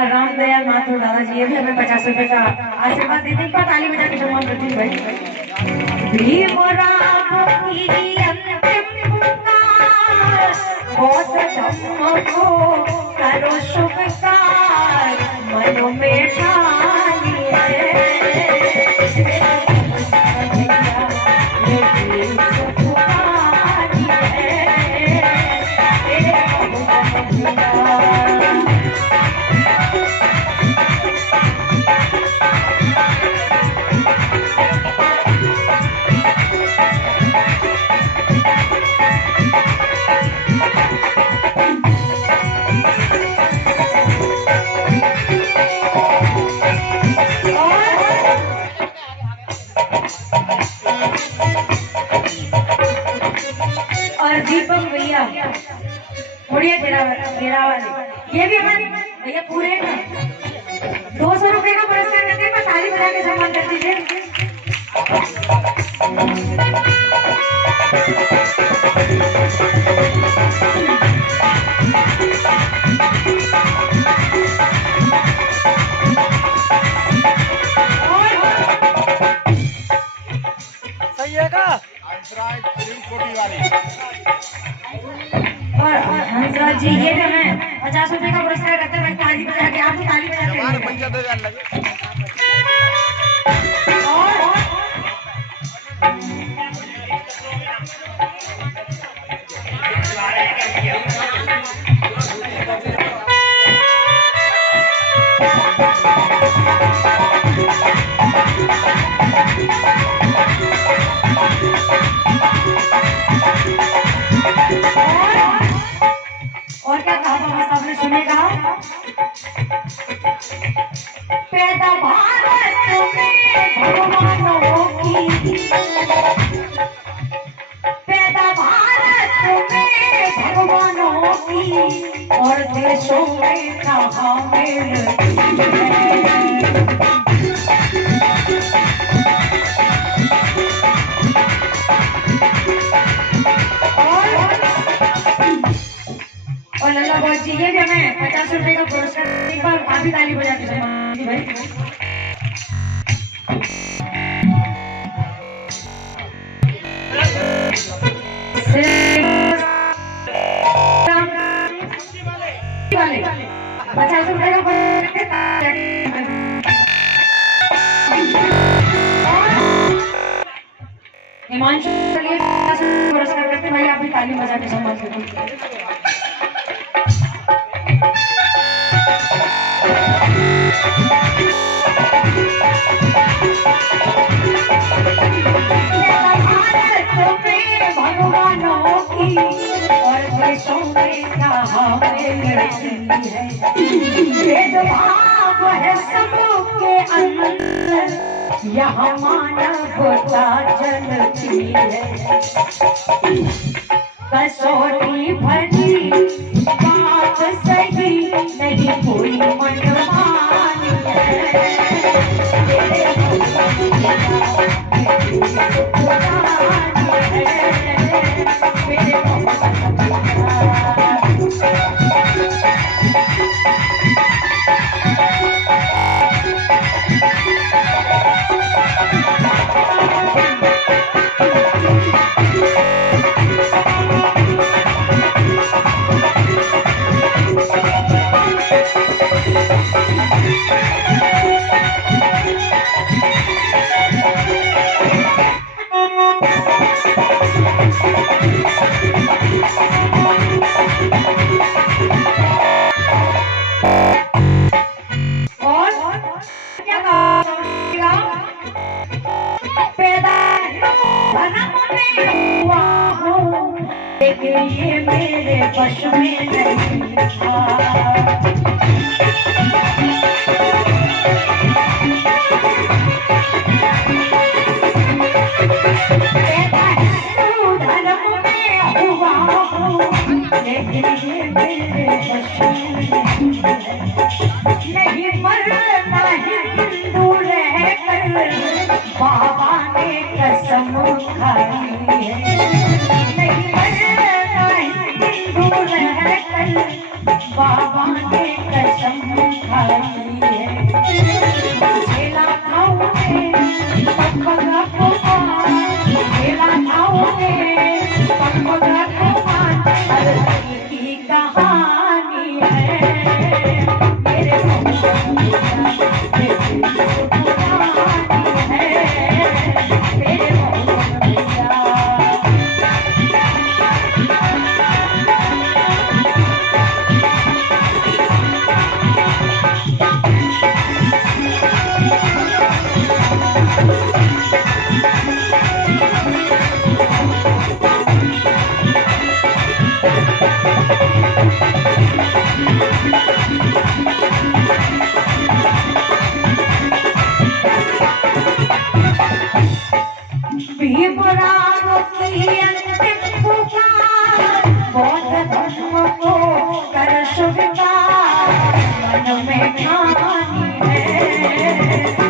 रामदयाल माथुर दादाजी, ये भी हमें 50 रुपए का आशीर्वाद देते। एक बार ताली बजा के सम्मान करती हूँ भाई। भीम राम की अंतिम पुकार, बौद्ध धम्म को करो शुभकार, मन में ठानी है। और दीपक भैया उड़िया तेरा वाले, ये भी हमारे भैया पूरे 200 रुपए का पुरस्कार करते हैं। ताली बजा के सम्मान कर दीजिए। सही है का? और हंसराज जी, ये जो है 50 रुपए का पुरस्कार करते हैं। ताली बजा के, आपको ताली बजा के। और क्या कहा बाबा साहब ने, सुनेगा? पैदा भारत में भगवानों की, पैदा भारत में भगवानों की, और देशों में कहा मिलती है। और लल्ला बहुत जी, ये भी हमें 50 रुपए का पुरस्कार। एक बार काफी ताली बजा के सम्मान कीजिए भाई। वाले 50 रुपए का पुरस्कार। हिमांशु के लिए पुरस्कार करते भाई, आप भी ताली बजा के सम्मान कीजिए। भगवानों की और देशों में कहा मिलती है। भेदभाव है सबके अंदर, यहाँ मानवता चलती है। कसौटी भरी बात सही नहीं, कोई मनमानी है। नहीं मरना है हिंदू रहकर, बाबा ने कसम खाई है। नहीं मरना है हिंदू रहकर, बाबा ने कसम खाई है। झेला खाओगे पगपगा कुमार, झेला खाओगे पगपगा कुमार, हर दिल की कहानी है। मेरे भीमराव की अंतिम पुकार, बौद्ध धर्म को कर स्वीकार, मन में ठानी है।